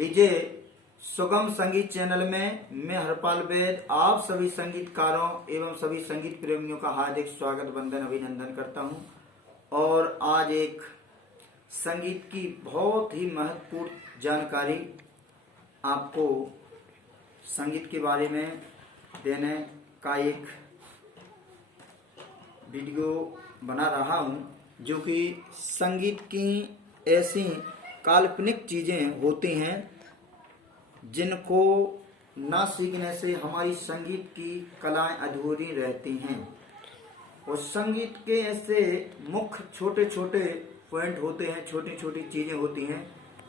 लीजिए सुगम संगीत चैनल में मैं हरपाल वैद आप सभी संगीतकारों एवं सभी संगीत प्रेमियों का हार्दिक स्वागत वंदन अभिनंदन करता हूं। और आज एक संगीत की बहुत ही महत्वपूर्ण जानकारी आपको संगीत के बारे में देने का एक वीडियो बना रहा हूं, जो कि संगीत की ऐसी काल्पनिक चीजें होती हैं जिनको ना सीखने से हमारी संगीत की कलाएं अधूरी रहती हैं। और संगीत के ऐसे मुख्य छोटे छोटे पॉइंट होते हैं, छोटी छोटी चीजें होती हैं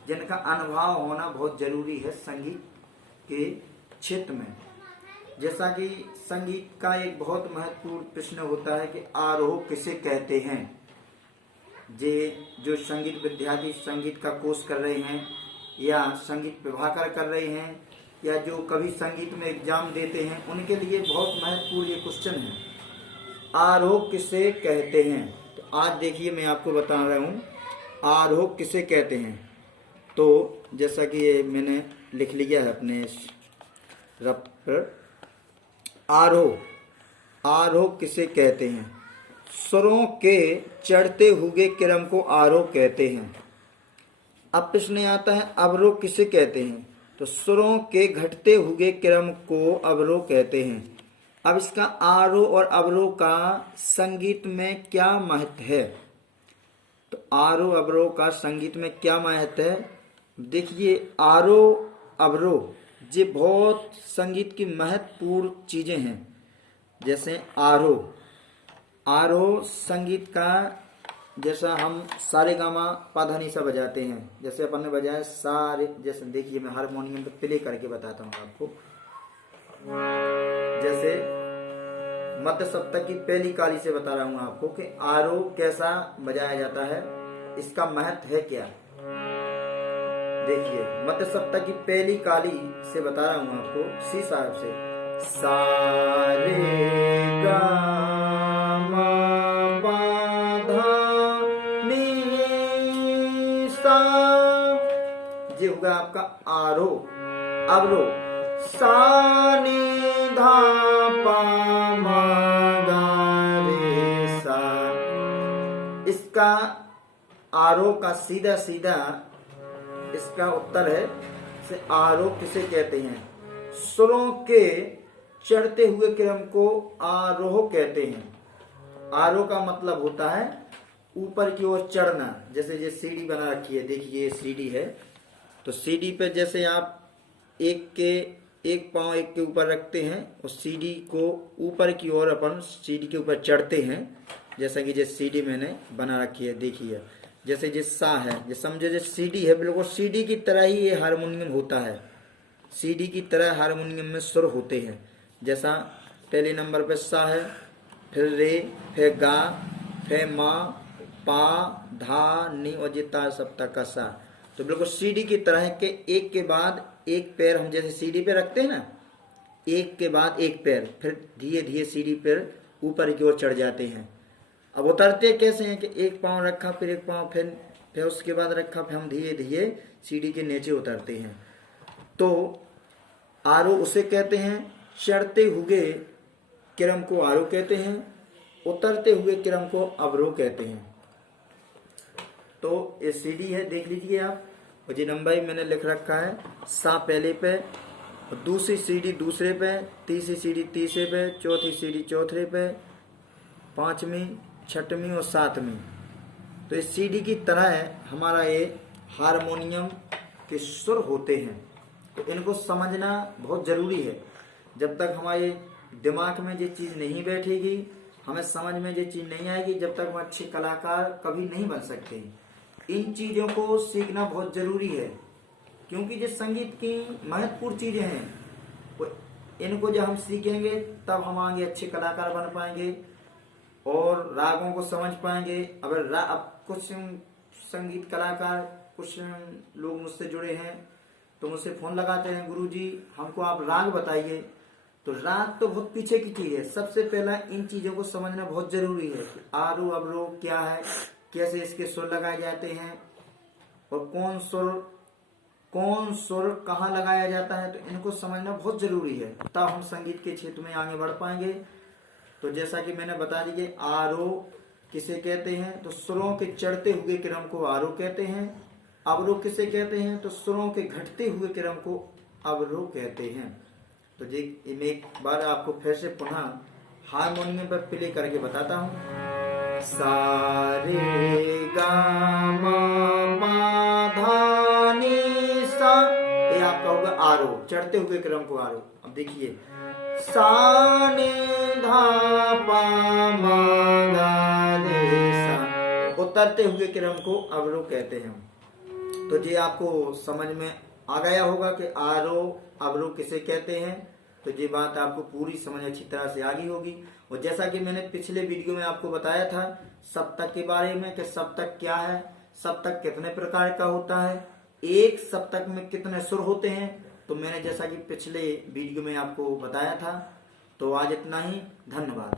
जिनका अनुभव होना बहुत जरूरी है संगीत के क्षेत्र में। जैसा कि संगीत का एक बहुत महत्वपूर्ण प्रश्न होता है कि आरोह किसे कहते हैं। जो संगीत विद्यार्थी संगीत का कोर्स कर रहे हैं या संगीत प्रभाकर कर रहे हैं या जो कभी संगीत में एग्जाम देते हैं, उनके लिए बहुत महत्वपूर्ण ये क्वेश्चन है, आरोह किसे कहते हैं। तो आज देखिए मैं आपको बता रहा हूँ आरोह किसे कहते हैं। तो जैसा कि ये मैंने लिख लिया है अपने रफ पर, आरोह किसे कहते हैं। स्वरों के चढ़ते हुए क्रम को आरोह कहते हैं। अब प्रश्न आता है अवरोह किसे कहते हैं। तो स्वरों के घटते हुए क्रम को अवरोह कहते हैं। अब इसका आरोह और अवरोह का संगीत में क्या महत्व है। तो आरोह अवरोह का संगीत में क्या महत्व है, देखिए आरोह अवरोह ये बहुत संगीत की महत्वपूर्ण चीजें हैं। जैसे आरोह संगीत का, जैसा हम सारे गामा पाधा निशा बजाते हैं, जैसे अपन ने बजाया सारे, जैसे देखिए मैं हारमोनियम पे प्ले करके बताता हूँ आपको। जैसे मध्य सप्तक की पहली काली से बता रहा हूँ आपको कि आरोह कैसा बजाया जाता है, इसका महत्व है क्या। देखिए मध्य सप्तक की पहली काली से बता रहा हूँ आपको, सी साहब से सारे गा ये होगा आपका आरोह। अवरोह सा नी धा पा मा गा रे सा। इसका आरोह का सीधा सीधा इसका उत्तर है से आरोह किसे कहते हैं। स्वरों के चढ़ते हुए क्रम को आरोह कहते हैं। आरोह का मतलब होता है ऊपर की ओर चढ़ना। जैसे ये सीढ़ी बना रखी है, देखिए ये सीढ़ी है, तो सीढ़ी पे जैसे आप एक पांव एक के ऊपर रखते हैं और सीढ़ी को ऊपर की ओर अपन सीढ़ी के ऊपर चढ़ते हैं। जैसा कि ये सीढ़ी मैंने बना रखी है, देखिए जैसे ये सा है, ये समझे जो सीढ़ी है, बिल्कुल सीढ़ी की तरह ही ये हारमोनियम होता है। सीढ़ी की तरह हारमोनियम में सुर होते हैं। जैसा पहले नंबर पे सा है, फिर रे, फिर गा, फिर मा, पा, धा, नी और जिता सप्तक का सा। तो बिल्कुल सीढ़ी की तरह के एक के बाद एक पैर हम जैसे सीढ़ी पे रखते हैं ना, एक के बाद एक पैर, फिर धीरे धीरे सीढ़ी पर ऊपर की ओर चढ़ जाते हैं। अब उतरते कैसे हैं कि एक पांव रखा, फिर एक पांव, फिर उसके बाद रखा, फिर हम धीरे धीरे सीढ़ी के नीचे उतरते हैं। तो आरोह उसे कहते हैं, चढ़ते हुए क्रम को आरोह कहते हैं, उतरते हुए क्रम को अवरोह कहते हैं। तो ये सीढ़ी है, देख लीजिए आप, और ये नंबर मैंने लिख रखा है, सा पहले पे, दूसरी सीढ़ी दूसरे पे, तीसरी सीढ़ी तीसरे पे, चौथी सीढ़ी चौथे पे, पांचवी, छठवीं और सातवीं। तो इस सीढ़ी की तरह हमारा ये हारमोनियम के सुर होते हैं। तो इनको समझना बहुत जरूरी है। जब तक हमारे दिमाग में ये चीज नहीं बैठेगी, हमें समझ में ये चीज नहीं आएगी, जब तक हम अच्छे कलाकार कभी नहीं बन सकते। इन चीजों को सीखना बहुत जरूरी है, क्योंकि ये संगीत की महत्वपूर्ण चीजें हैं। इनको जब हम सीखेंगे तब हम आगे अच्छे कलाकार बन पाएंगे और रागों को समझ पाएंगे। अब कुछ संगीत कलाकार, कुछ लोग मुझसे जुड़े हैं तो मुझसे फोन लगाते हैं, गुरुजी हमको आप राग बताइए। तो राग तो बहुत पीछे की चीज है। सबसे पहला इन चीजों को समझना बहुत जरूरी है कि आरोह अवरोह क्या है, कैसे इसके सुर लगाए जाते हैं और कौन सुर कौन सुर कहाँ लगाया जाता है, तो इनको समझना बहुत जरूरी है, तब हम संगीत के क्षेत्र में आगे बढ़ पाएंगे। तो जैसा कि मैंने बता दी कि आरोह किसे कहते हैं, तो सुरों के चढ़ते हुए क्रम को आरोह कहते हैं। अवरोह किसे कहते हैं, तो सुरों के घटते हुए क्रम को अवरोह कहते हैं। तो जी मैं एक बार आपको फिर से पुनः हारमोनियम पर प्ले करके बताता हूँ। सा रे गा मा धा नी सा, ये आपका होगा आरोह, चढ़ते हुए क्रम को आरोह। अब देखिए सा नी धा पा मा गा रे सा, उतरते हुए क्रम को अवरोह कहते हैं। तो जी आपको समझ में आ गया होगा कि आरोह अवरोह किसे कहते हैं। तो ये बात आपको पूरी समझ अच्छी तरह से आ गई होगी। और जैसा कि मैंने पिछले वीडियो में आपको बताया था सप्तक के बारे में कि सप्तक क्या है, सप्तक कितने प्रकार का होता है, एक सप्तक में कितने सुर होते हैं, तो मैंने जैसा कि पिछले वीडियो में आपको बताया था। तो आज इतना ही, धन्यवाद।